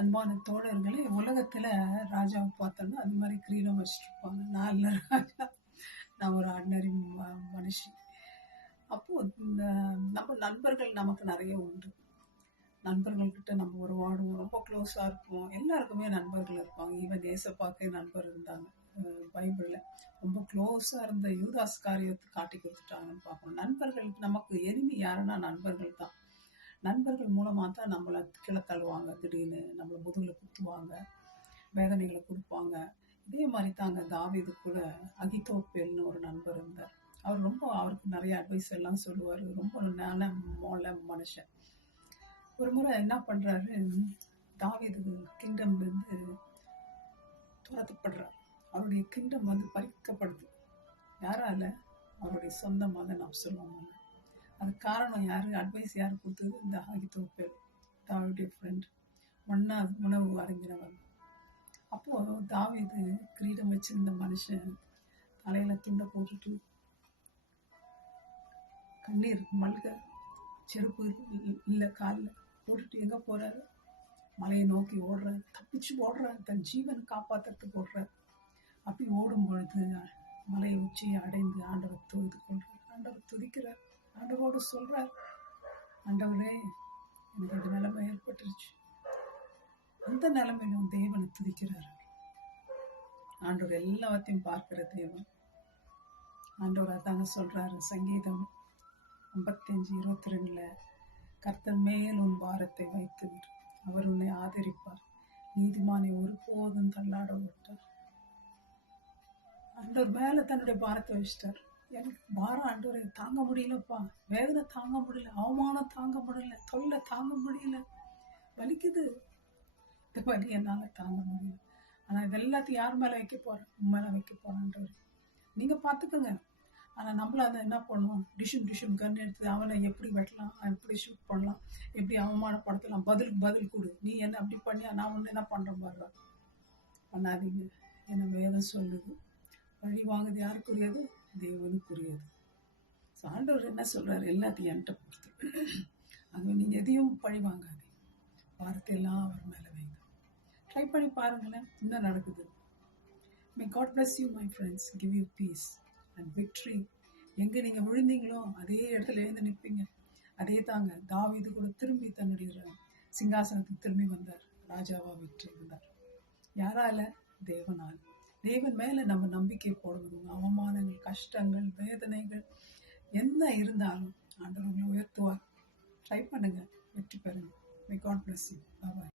அன்பான தோழர்களே, உலகத்தில் ராஜாவை பார்த்தோன்னா அது மாதிரி கிரீடம் வச்சுருப்பாங்க. நான் இல்லை ராஜா, நான் ஒரு ஆர்டினரி மனுஷி. அப்போது இந்த நம்ம நண்பர்கள் நமக்கு நிறைய உண்டு. நண்பர்கள்கிட்ட நம்ம உறவாடுவோம், ரொம்ப க்ளோஸாக இருப்போம். எல்லாருக்குமே நண்பர்கள் இருப்பாங்க. ஈவன் ஏசப்பாக்கே நண்பர் இருந்தாங்க. பைபிளில் ரொம்ப க்ளோஸாக இருந்த யூதாஸ் காரியத்தை காட்டி கொடுத்துட்டாங்கன்னு பார்க்கணும். நண்பர்கள் நமக்கு எனிமி யாருன்னா நண்பர்கள் தான். நண்பர்கள் மூலமாக தான் நம்மளை கீழே தள்ளுவாங்க, திடீர்னு நம்மளை முதுகில் குத்துவாங்க, வேதனைகளை கொடுப்பாங்க. இதே மாதிரி தாங்க தாவீது கூட அகித்தோப்பேல்னு ஒரு நண்பர் இருந்தார். அவர் ரொம்ப அவருக்கு நிறைய அட்வைஸ் எல்லாம் சொல்லுவார். ரொம்ப நல்ல மனுஷன். ஒரு முறை என்ன பண்ணுறாரு, தாவீது கிங்டம்லேருந்து துரத்தப்படுறார். அவருடைய கிங்டம் வந்து பறிக்கப்படுது. யாரால? அவருடைய சொந்த மகன் அப்சலோம். அதுக்கு காரணம் யாரு? அட்வைஸ் யார் கொடுத்தது? இந்த அகித்தோப்பேல், தாவீதுடைய ஃப்ரெண்ட், உணவு அறிஞரவன். அப்போது தாவீது கிரீடம் வச்சிருந்த மனுஷன் தலையில் துண்டை போட்டுட்டு கண்ணீர் மல்க, செருப்பு இல்லை காலில் போட்டுட்டு எங்கே போகிறாரு? மலையை நோக்கி ஓடுறாரு. தப்பிச்சு ஓடுறாரு, தன் ஜீவனை காப்பாற்றுறதுக்கு ஓடுறாரு. அப்படி ஓடும் பொழுது மலை உச்சியை அடைந்து ஆண்டவர் தொழுது கொள்றார். ஆண்டவர் துதிக்கிறார். ஆண்டவரோடு சொல்றார், ஆண்டவரே எனக்கு இந்த நிலைமை ஏற்பட்டுருச்சு. அந்த நிலைமையிலும் தேவனை துதிக்கிறார். ஆண்டவர் எல்லாத்தையும் பார்க்கிற தேவன். ஆண்டவர் அதாங்க சொல்றாரு, சங்கீதம் 55:22, கர்த்தர் மேல் உன் பாரத்தை வைத்து விடு, அவர் உன்னை ஆதரிப்பார், நீதிமானை ஒருபோதும் தள்ளாட விட்டார். ஆண்டவர் மேல தன்னுடைய பாரத்தை வச்சிட்டார். எனக்கு பாரம் ஆண்டவரை தாங்க முடியலப்பா, வேதனை தாங்க முடியல, அவமானம் தாங்க முடியல, தொல்லை தாங்க முடியல, வலிக்குது, இந்த வலி என்னால தாங்க முடியல. ஆனா இது எல்லாத்தையும் யார் மேல வைக்க போறேன்? உன் மேல வைக்க போறேன் ஆண்டவர், நீங்க பாத்துக்கோங்க. ஆனா நம்மள அதை என்ன பண்ணுவோம்? டிஷும் கன் எடுத்து அவனை எப்படி வெட்டலாம், எப்படி ஷூட் பண்ணலாம், எப்படி அவமானப்படுத்தலாம், பதில் கொடு. நீ என்ன அப்படி பண்ணியா, நான் ஒண்ணு என்ன பண்றேன் பாரு. பண்ணாதீங்க. என்ன வேதம் சொல்லுது, பழி வாங்குது யாருக்குரியது? தேவனுக்குரியது. ஆண்டவர் என்ன சொல்றாரு? எல்லாத்தையும் என்கிட்ட பொறுத்து. ஆகவே நீங்க எதையும் பழி வாங்காதீங்க, வார்த்தையெல்லாம் அவர் மேல வைங்க. ட்ரை பண்ணி பாருங்களேன் என்ன நடக்குது. May God bless you my friends, give you peace and victory. எங்க நீங்க விழுந்தீங்களோ அதே இடத்துல எழுந்து நிற்பீங்க. அதே தாங்க தாவீது கூட திரும்பி தன்னுடைய சிங்காசனத்துக்கு திரும்பி வந்தார், ராஜாவா வெற்றி இருந்தார். யாரால? தேவனால். தேவன் மேல நம்ம நம்பிக்கை போடணும். அவமானங்கள், கஷ்டங்கள், வேதனைகள் என்ன இருந்தாலும் ஆண்டவர் உங்களை உயர்த்துவார். ட்ரை பண்ணுங்க, வெற்றி பெறுங்க. May God bless you. Bye bye.